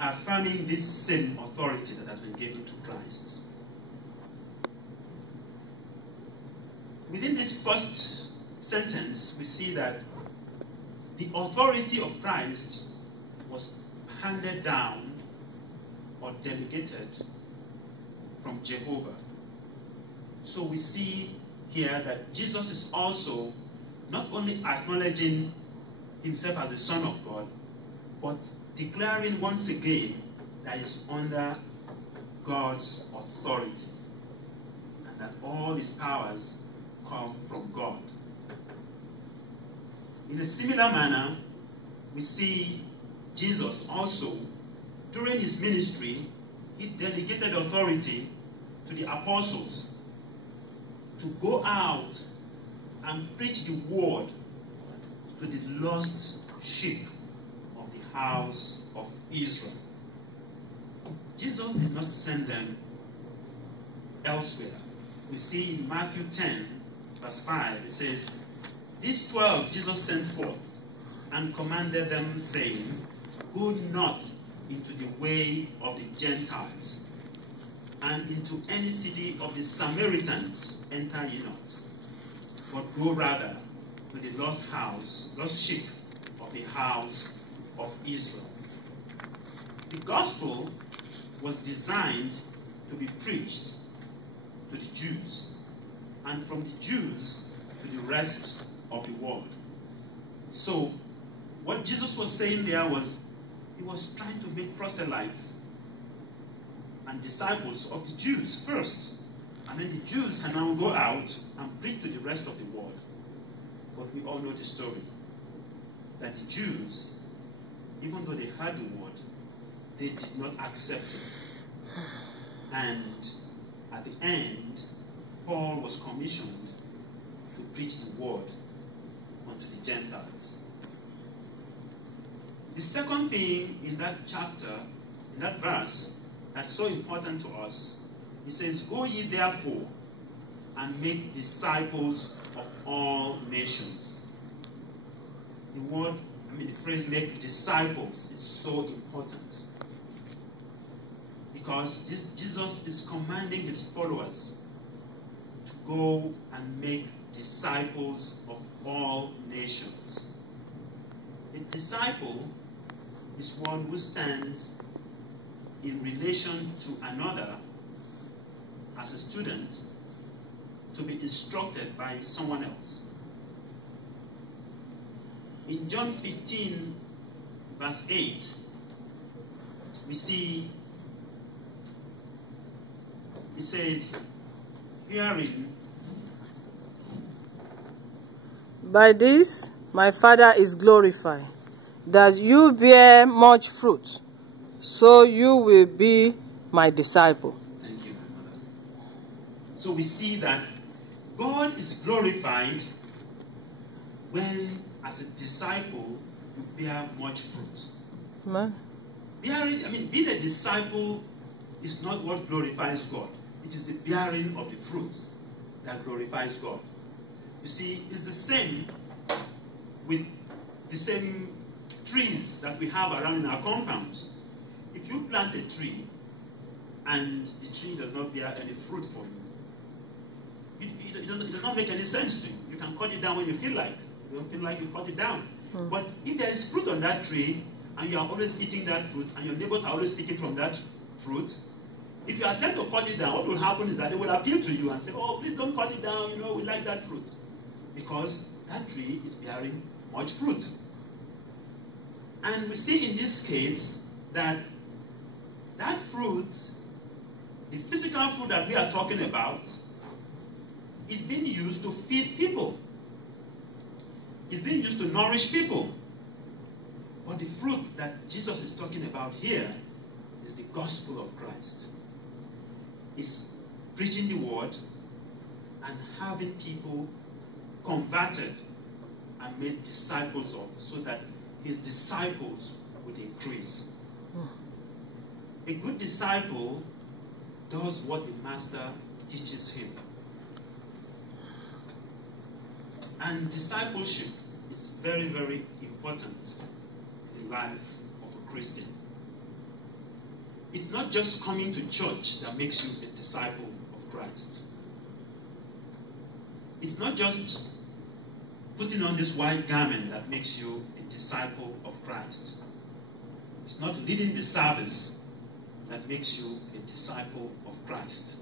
affirming this same authority that has been given to Christ. Within this first sentence, we see that the authority of Christ was handed down or delegated from Jehovah. So we see here that Jesus is also not only acknowledging himself as the Son of God, but declaring once again that he's under God's authority and that all his powers come from God. In a similar manner, we see Jesus also, during his ministry, he delegated authority to the apostles to go out and preach the word to the lost sheep of the house of Israel. Jesus did not send them elsewhere. We see in Matthew 10, verse 5, it says, "These 12 Jesus sent forth and commanded them, saying, Go not into the way of the Gentiles, and into any city of the Samaritans enter ye not, but go rather to the lost sheep of the house of Israel." The gospel was designed to be preached to the Jews, and from the Jews to the rest of the world. So, what Jesus was saying there was, he was trying to make proselytes and disciples of the Jews first. And then the Jews can now go out and preach to the rest of the world. But we all know the story. That the Jews, even though they heard the word, they did not accept it. And at the end, Paul was commissioned to preach the word unto the Gentiles. The second thing in that chapter, in that verse, that's so important to us, he says, "Go ye therefore and make disciples of all nations." The phrase "make disciples" is so important. Because Jesus is commanding his followers to go and make disciples of all nations. A disciple is one who stands in relation to another as a student to be instructed by someone else. In John 15, verse 8, we see, it says, herein, "By this my Father is glorified, that you bear much fruit, so you will be my disciple." Thank you, my mother. So we see that God is glorified when, as a disciple, you bear much fruit. Amen. Being a disciple is not what glorifies God. It is the bearing of the fruit that glorifies God. You see, it's the same with the same trees that we have around in our compounds. If you plant a tree and the tree does not bear any fruit for you, it does not make any sense to you. You can cut it down when you feel like. You don't feel like, you cut it down. But if there is fruit on that tree, and you are always eating that fruit, and your neighbors are always picking from that fruit, if you attempt to cut it down, what will happen is that they will appeal to you and say, "Oh, please don't cut it down, we like that fruit." Because that tree is bearing much fruit. And we see in this case that that fruit, the physical fruit that we are talking about, is being used to feed people. It's being used to nourish people. But the fruit that Jesus is talking about here is the gospel of Christ. It's preaching the word and having people converted and made disciples of, so that his disciples would increase. A good disciple does what the master teaches him. And discipleship is very, very important in the life of a Christian. It's not just coming to church that makes you a disciple of Christ. It's not just putting on this white garment that makes you a disciple of Christ. It's not leading the service that makes you a disciple of Christ.